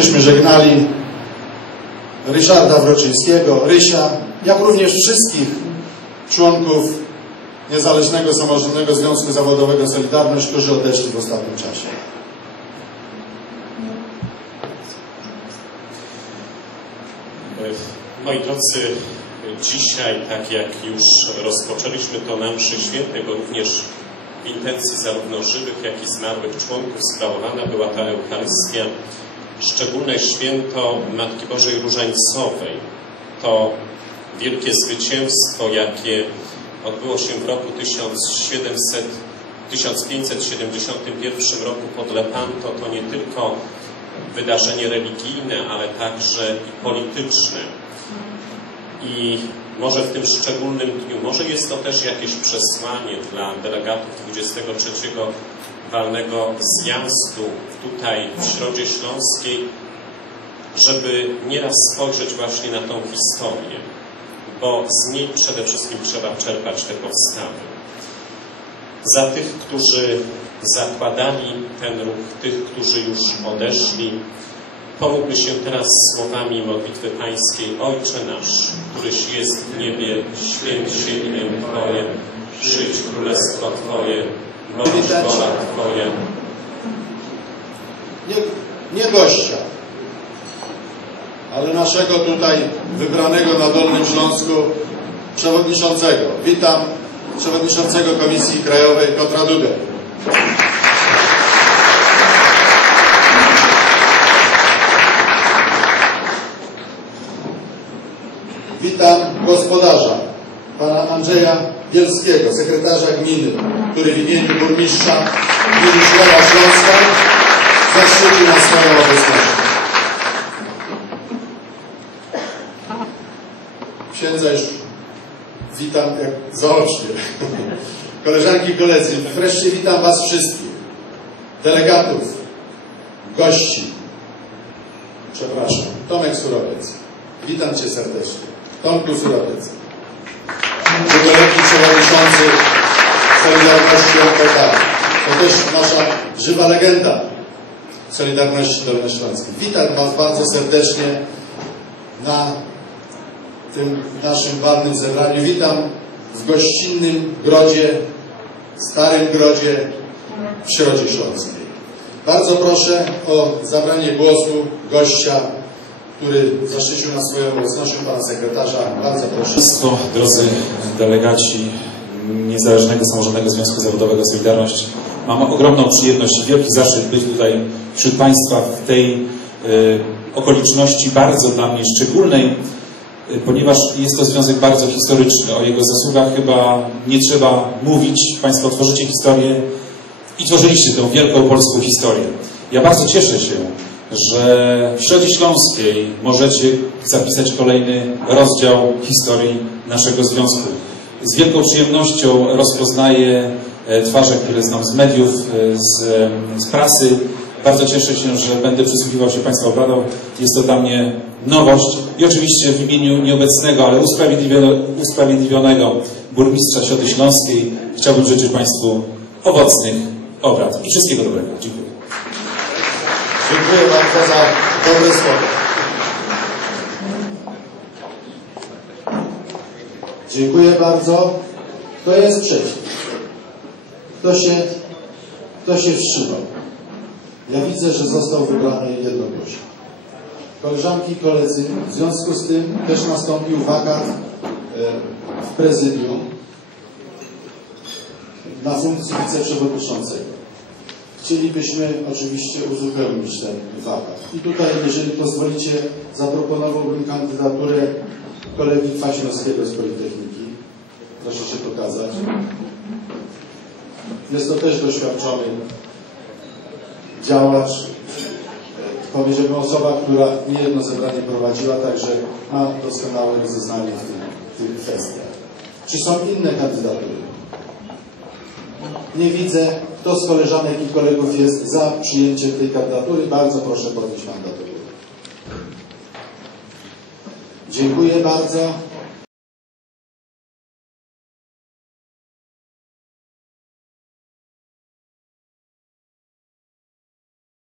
byśmy żegnali Ryszarda Wroczyńskiego, Rysia, jak również wszystkich członków Niezależnego Samorządnego Związku Zawodowego Solidarność, którzy odeszli w ostatnim czasie. Moi drodzy, dzisiaj, tak jak już rozpoczęliśmy to na mszy świętej, bo również w intencji zarówno żywych, jak i zmarłych członków sprawowana była ta Eucharystia, szczególne święto Matki Bożej Różańcowej. To wielkie zwycięstwo, jakie odbyło się w roku 1700, 1571 roku pod Lepanto, to nie tylko wydarzenie religijne, ale także i polityczne. I może w tym szczególnym dniu, może jest to też jakieś przesłanie dla delegatów 23 walnego zjazdu tutaj w Środzie Śląskiej, żeby nieraz spojrzeć właśnie na tą historię, bo z niej przede wszystkim trzeba czerpać te podstawy. Za tych, którzy zakładali ten ruch, tych, którzy już odeszli, pomógłby się teraz słowami modlitwy pańskiej Ojcze nasz, któryś jest w niebie, święć się imię Twoje, przyjdź królestwo Twoje, wola Twoja. Nie, nie gościa, ale naszego tutaj wybranego na Dolnym Śląsku przewodniczącego. Witam przewodniczącego Komisji Krajowej Piotra Dudę. Witam gospodarza, pana Andrzeja Bielskiego, sekretarza gminy, który w imieniu burmistrza gminy Środa Śląska zaszczycił nas swoją obecnością. Księdza już witam jak zaocznie. Koleżanki i koledzy, wreszcie witam was wszystkich. Delegatów, gości. Przepraszam, Tomek Surowiec. Witam cię serdecznie. Tomku Surowiec. Drugoletni przewodniczący Solidarności OPK. To też nasza żywa legenda Solidarności Dolnośląskiej. Witam Was bardzo serdecznie na tym naszym walnym zebraniu. Witam w gościnnym grodzie, starym grodzie w Środzie Śląskiej. Bardzo proszę o zabranie głosu gościa który zaszczycił nas swoją obecnością, pana sekretarza. Bardzo proszę. Państwo, drodzy delegaci Niezależnego Samorządnego Związku Zawodowego Solidarność, mam ogromną przyjemność i wielki zaszczyt być tutaj wśród Państwa w tej y, okoliczności bardzo dla mnie szczególnej, y, ponieważ jest to związek bardzo historyczny. O jego zasługach chyba nie trzeba mówić. Państwo tworzycie historię i tworzyliście tę wielką polską historię. Ja bardzo cieszę się, że w Środzie Śląskiej możecie zapisać kolejny rozdział historii naszego związku. Z wielką przyjemnością rozpoznaję e, twarze, które znam z mediów, e, z, z prasy. Bardzo cieszę się, że będę przysłuchiwał się Państwa obradom. Jest to dla mnie nowość i oczywiście w imieniu nieobecnego, ale usprawiedliwionego burmistrza Środy Śląskiej chciałbym życzyć Państwu owocnych obrad i wszystkiego dobrego. Dziękuję. Dziękuję bardzo za dobre słowo. Dziękuję bardzo. Kto jest przeciw? Kto się, kto się wstrzymał? Ja widzę, że został wybrany jednogłośnie. Koleżanki i koledzy, w związku z tym też nastąpił wakat e, w prezydium na funkcji wiceprzewodniczącego chcielibyśmy oczywiście uzupełnić ten wakat. I tutaj, jeżeli pozwolicie, zaproponowałbym kandydaturę kolegi Kwaśnowskiego z Politechniki. Proszę się pokazać. Jest to też doświadczony działacz, powiedziałbym osoba, która niejedno zebranie prowadziła, także ma doskonałe rozeznanie w tych, kwestiach. Czy są inne kandydatury? Nie widzę. Kto z koleżanek i kolegów jest za przyjęciem tej kandydatury? Bardzo proszę podnieść mandat. Dziękuję bardzo.